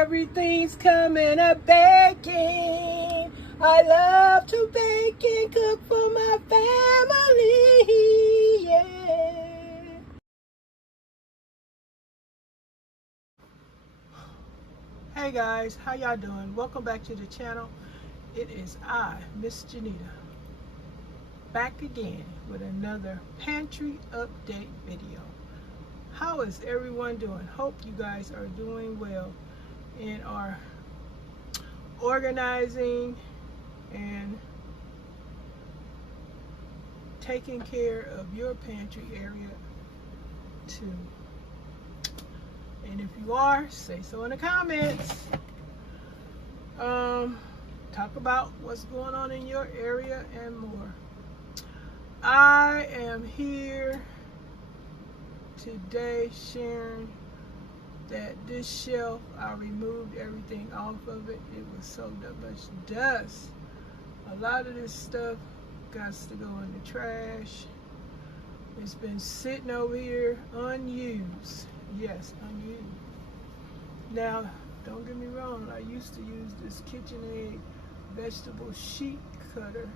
Everything's coming up baking. I love to bake and cook for my family. Yeah. Hey guys, how y'all doing? Welcome back to the channel. It is I, Miss Janita, back again with another pantry update video. How is everyone doing? Hope you guys are doing well and are organizing and taking care of your pantry area too. And if you are, say so in the comments. Talk about what's going on in your area and more. I am here today sharing that this shelf, I removed everything off of it. It was so much dust. A lot of this stuff got to go in the trash. It's been sitting over here unused. Yes, unused. Now, don't get me wrong, I used to use this KitchenAid vegetable sheet cutter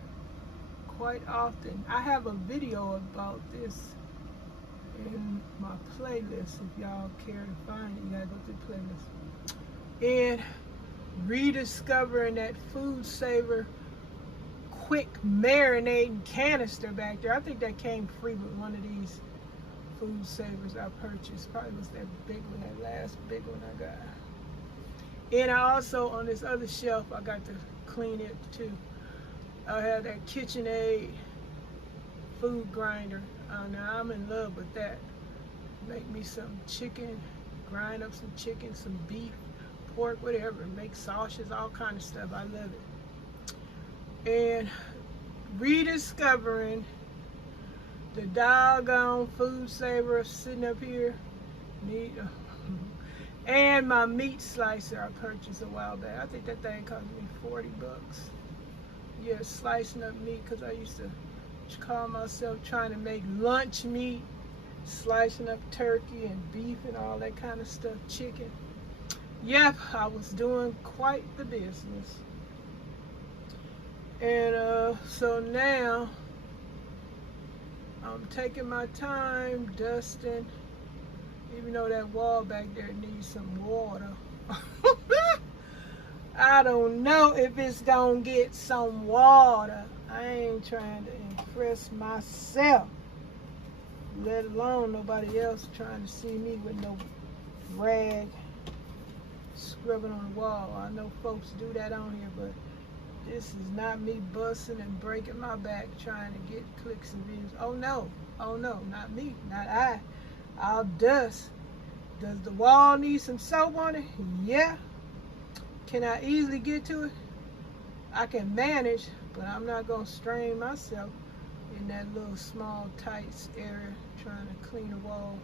quite often. I have a video about this in my playlist. If y'all care to find it, you gotta go to the playlist. And rediscovering that Food Saver quick marinating canister back there. I think that came free with one of these Food Savers I purchased. Probably was that big one, that last big one I got. And I also, on this other shelf, I got to clean it too. I have that KitchenAid food grinder. Now I'm in love with that. Make me some chicken, grind up some chicken, some beef, pork, whatever. Make sausages, all kind of stuff. I love it. And rediscovering the doggone Food Saver sitting up here. And my meat slicer I purchased a while back. I think that thing cost me 40 bucks. Yeah, slicing up meat, because I used to call myself trying to make lunch meat, slicing up turkey and beef and all that kind of stuff, chicken. Yep, I was doing quite the business. And so now I'm taking my time dusting, even though that wall back there needs some water. I don't know if it's gonna get some water. I ain't trying to impress myself, let alone nobody else trying to see me with no rag scrubbing on the wall. I know folks do that on here, but this is not me busting and breaking my back trying to get clicks and views. Oh no, not me, not I. I'll dust. Does the wall need some soap on it? Yeah. Can I easily get to it? I can manage, but I'm not gonna strain myself in that little small tight area trying to clean a wall.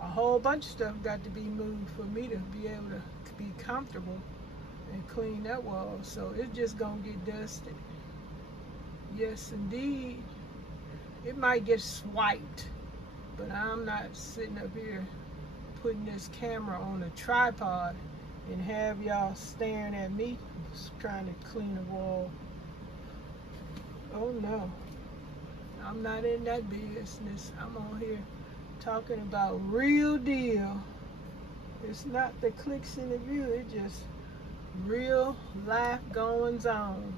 A whole bunch of stuff got to be moved for me to be able to be comfortable and clean that wall. So it's just gonna get dusted. Yes indeed. It might get swiped, but I'm not sitting up here putting this camera on a tripod and have y'all staring at me trying to clean a wall. Oh no, I'm not in that business. I'm on here talking about real deal. It's not the clicks in the view, it's just real life goings on.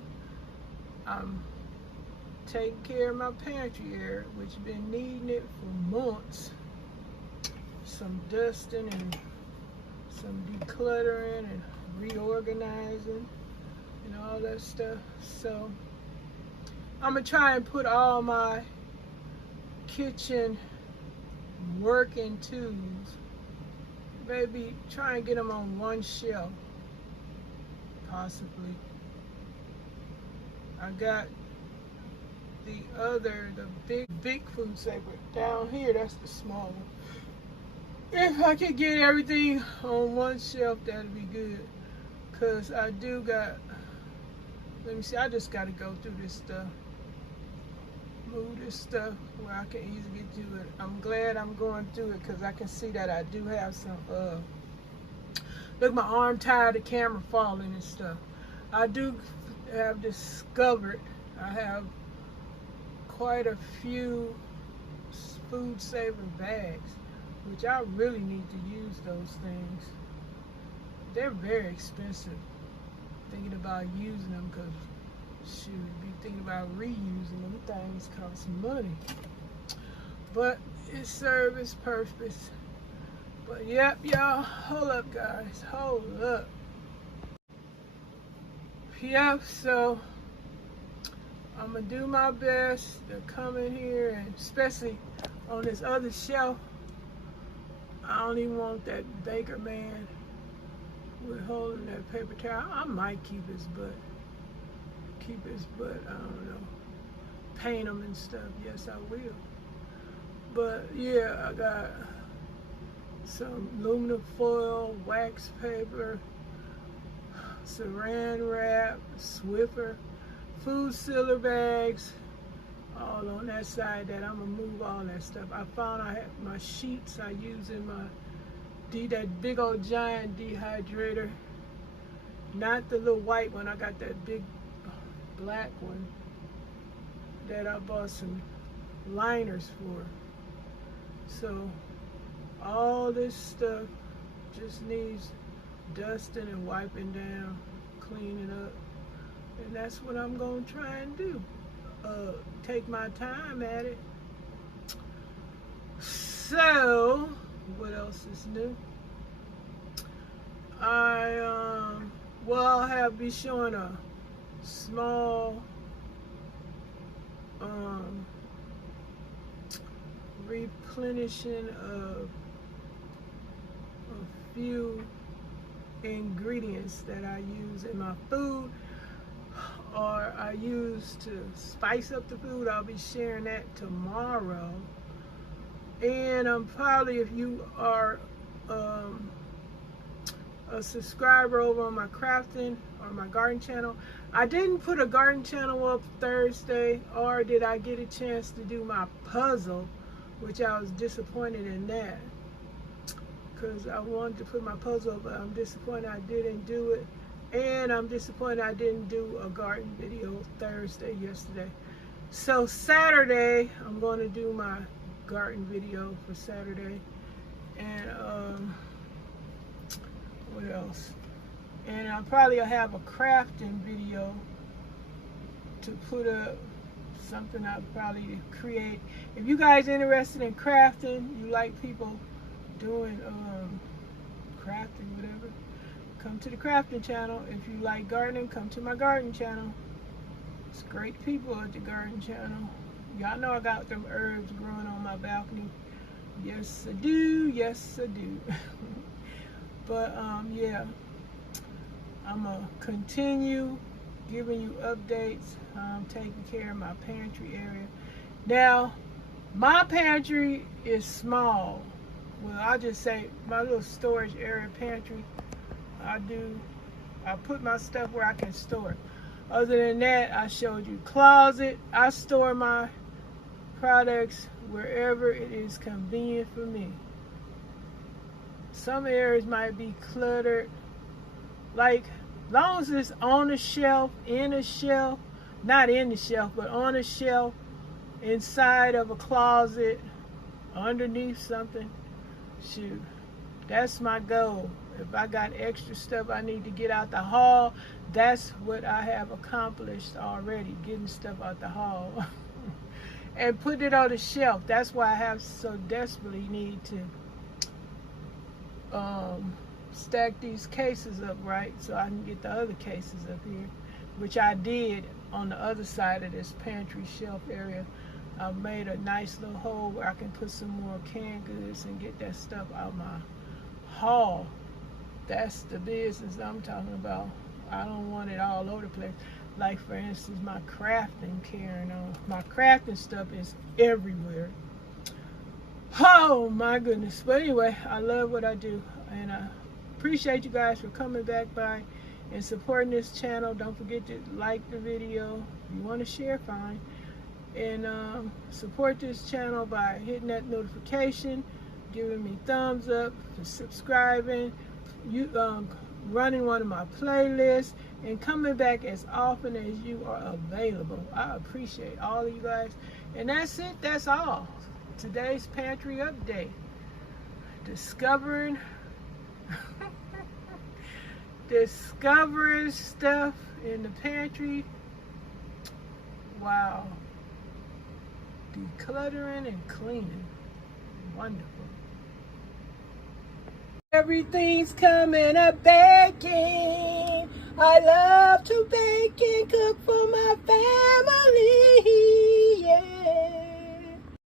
I'm taking care of my pantry area, which been needing it for months. Some dusting and some decluttering and reorganizing and all that stuff. So I'm gonna try and put all my kitchen working tools, maybe try and get them on one shelf, possibly. I got the big Food Saver down here. That's the small one. If I could get everything on one shelf, that'd be good. Cause I do got, let me see, I just gotta go through this stuff. Move this stuff where I can easily get to it. I'm glad I'm going through it because I can see that I do have Look, my arm tired, the camera falling and stuff. I do have discovered I have quite a few food saving bags, which I really need to use those things. They're very expensive. Thinking about using them, because shoot, be thinking about reusing them. Things cost money, but it serves its purpose. But yep, y'all, hold up, guys, hold up. Yep, so I'm gonna do my best to come in here, and especially on this other shelf, I don't even want that baker man with holding that paper towel. I might keep his butt, I don't know, paint him and stuff. Yes, I will. But yeah, I got some aluminum foil, wax paper, saran wrap, Swiffer, food sealer bags, all on that side. That I'm gonna move all that stuff. I found I had my sheets I use in my that big old giant dehydrator, not the little white one. I got that big black one that I bought some liners for. So all this stuff just needs dusting and wiping down, cleaning up, and that's what I'm gonna try and do. Take my time at it. So what else is new? I'll be showing a small replenishing of a few ingredients that I use in my food, or I use to spice up the food. I'll be sharing that tomorrow. And probably, if you are a subscriber over on my crafting or my garden channel, I didn't put a garden channel up Thursday, or did I get a chance to do my puzzle, which I was disappointed in that, because I wanted to put my puzzle up, but I'm disappointed I didn't do it. And I'm disappointed I didn't do a garden video yesterday. So Saturday, I'm going to do my garden video for Saturday. And what else? And I'll probably have a crafting video to put up, something I'll probably create. If you guys are interested in crafting, you like people doing crafting, whatever, come to the crafting channel. If you like gardening, come to my garden channel. It's great people at the garden channel. Y'all know I got them herbs growing on my balcony. Yes, I do. Yes, I do. But yeah, I'm gonna continue giving you updates. Taking care of my pantry area. Now, my pantry is small. Well, I'll just say my little storage area pantry. I put my stuff where I can store it. Other than that, I showed you closet. I store my products wherever it is convenient for me. Some areas might be cluttered, like long as it's on a shelf, in a shelf, not in the shelf, but on a shelf, inside of a closet, underneath something. Shoot, that's my goal. If I got extra stuff I need to get out the haul, that's what I have accomplished already, getting stuff out the haul. And put it on the shelf. That's why I have so desperately need to stack these cases up right, so I can get the other cases up here, which I did on the other side of this pantry shelf area. I made a nice little hole where I can put some more canned goods and get that stuff out my haul. That's the business I'm talking about. I don't want it all over the place. Like, for instance, my crafting carrying on. My crafting stuff is everywhere. Oh my goodness. But anyway, I love what I do, and I appreciate you guys for coming back by and supporting this channel. Don't forget to like the video. If you want to share, fine. And support this channel by hitting that notification, giving me thumbs up, for subscribing, you running one of my playlists and coming back as often as you are available. I appreciate all of you guys. And that's it. That's all. Today's pantry update. Discovering stuff in the pantry. Wow. Decluttering and cleaning. Wonderful. Everything's coming up baking. I love to bake and cook for my family.